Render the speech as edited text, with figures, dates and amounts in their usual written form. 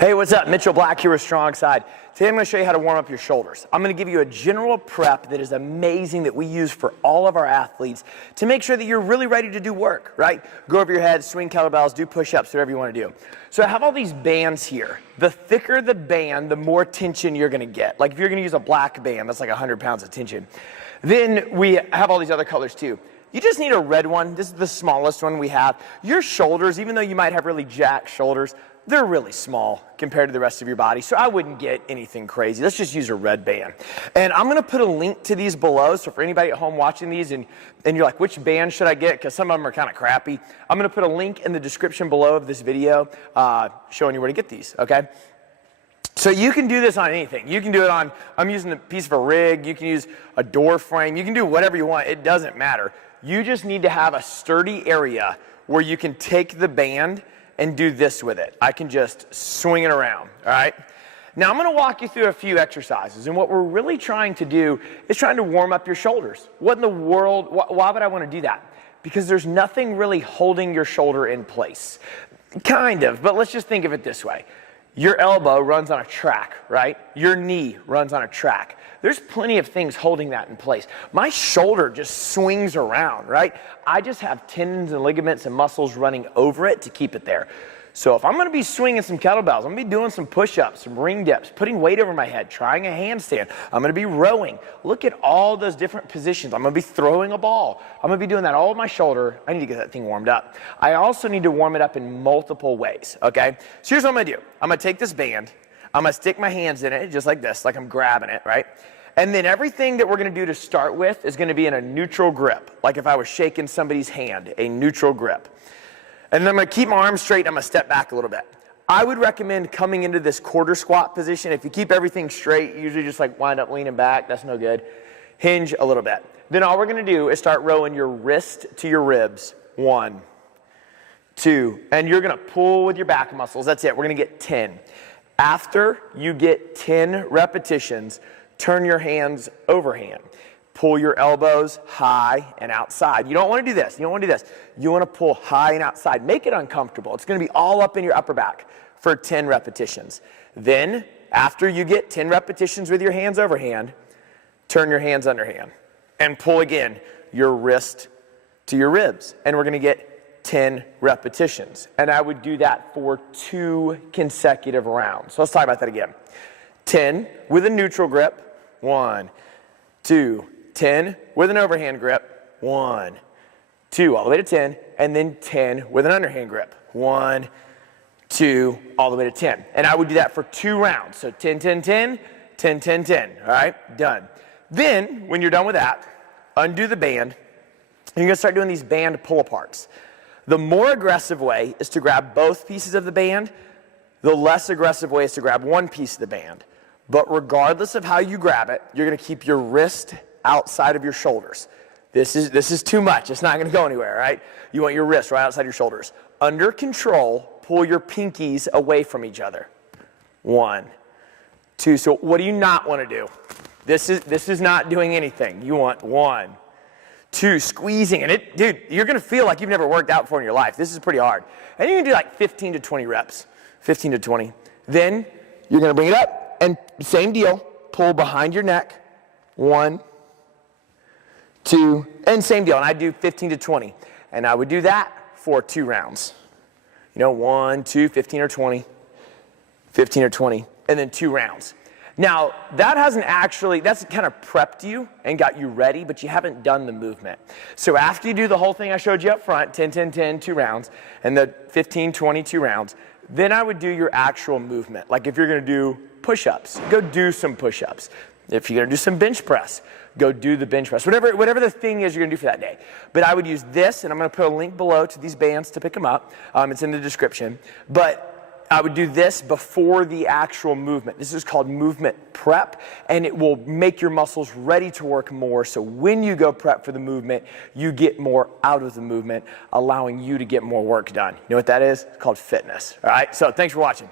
Hey, what's up? Mitchell Black here with Strong Side. Today I'm going to show you how to warm up your shoulders. I'm going to give you a general prep that is amazing that we use for all of our athletes to make sure that you're really ready to do work, right? Go over your head, swing kettlebells, do push-ups, whatever you want to do. So I have all these bands here. The thicker the band, the more tension you're going to get. Like if you're going to use a black band, that's like 100 pounds of tension. Then we have all these other colors too. You just need a red one. This is the smallest one we have. Your shoulders, even though you might have really jacked shoulders, they're really small compared to the rest of your body, so I wouldn't get anything crazy. Let's just use a red band. And I'm going to put a link to these below, so for anybody at home watching these and you're like, which band should I get? Because some of them are kind of crappy. I'm going to put a link in the description below of this video showing you where to get these, okay? So you can do this on anything. You can do it on, I'm using a piece of a rig, you can use a door frame, you can do whatever you want. It doesn't matter. You just need to have a sturdy area where you can take the band and do this with it. I can just swing it around, all right? Now I'm gonna walk you through a few exercises, and what we're really trying to do is trying to warm up your shoulders. What in the world, why would I wanna do that? Because there's nothing really holding your shoulder in place. Kind of, but let's just think of it this way. Your elbow runs on a track, right? Your knee runs on a track. There's plenty of things holding that in place. My shoulder just swings around, right? I just have tendons and ligaments and muscles running over it to keep it there. So if I'm going to be swinging some kettlebells, I'm going to be doing some push-ups, some ring dips, putting weight over my head, trying a handstand. I'm going to be rowing. Look at all those different positions. I'm going to be throwing a ball. I'm going to be doing that all with my shoulder. I need to get that thing warmed up. I also need to warm it up in multiple ways, okay? So here's what I'm going to do. I'm going to take this band. I'm going to stick my hands in it just like this, like I'm grabbing it, right? And then everything that we're going to do to start with is going to be in a neutral grip, like if I was shaking somebody's hand, a neutral grip. And then I'm going to keep my arms straight, I'm going to step back a little bit. I would recommend coming into this quarter squat position. If you keep everything straight, you usually just like wind up leaning back, that's no good. Hinge a little bit. Then all we're going to do is start rowing your wrist to your ribs. 1, 2, and you're going to pull with your back muscles. That's it, we're going to get 10. After you get 10 repetitions, turn your hands overhand. Pull your elbows high and outside. You don't want to do this. You don't want to do this. You want to pull high and outside. Make it uncomfortable. It's going to be all up in your upper back for 10 repetitions. Then, after you get 10 repetitions with your hands overhand, turn your hands underhand and pull again your wrist to your ribs. And we're going to get 10 repetitions. And I would do that for 2 consecutive rounds. So let's talk about that again. 10 with a neutral grip. 1, 2, 10 with an overhand grip, 1, 2, all the way to 10, and then 10 with an underhand grip, 1, 2, all the way to 10. And I would do that for 2 rounds. So 10, 10, 10, 10, 10, 10. All right, done. Then, when you're done with that, undo the band, and you're gonna start doing these band pull-aparts. The more aggressive way is to grab both pieces of the band. The less aggressive way is to grab one piece of the band. But regardless of how you grab it, you're gonna keep your wrist outside of your shoulders. This is too much. It's not going to go anywhere, right? You want your wrist right outside your shoulders. Under control, pull your pinkies away from each other. 1, 2. So what do you not want to do? This is not doing anything. You want 1, 2, squeezing. And dude, you're going to feel like you've never worked out before in your life. This is pretty hard. And you can do like 15 to 20 reps. 15 to 20. Then you're going to bring it up and same deal. Pull behind your neck. 1, 2, and same deal. And I do 15 to 20. And I would do that for 2 rounds. You know, 1, 2, 15 or 20, 15 or 20, and then 2 rounds. Now, that hasn't actually, that's kind of prepped you and got you ready, but you haven't done the movement. So after you do the whole thing I showed you up front, 10, 10, 10, 2 rounds, and the 15, 20, 2 rounds, then I would do your actual movement. Like if you're going to do push-ups, go do some push-ups. If you're going to do some bench press, go do the bench press. Whatever the thing is you're going to do for that day. But I would use this, and I'm going to put a link below to these bands to pick them up. It's in the description. But I would do this before the actual movement. This is called movement prep, and it will make your muscles ready to work more. So when you go prep for the movement, you get more out of the movement, allowing you to get more work done. You know what that is? It's called fitness. All right? So thanks for watching.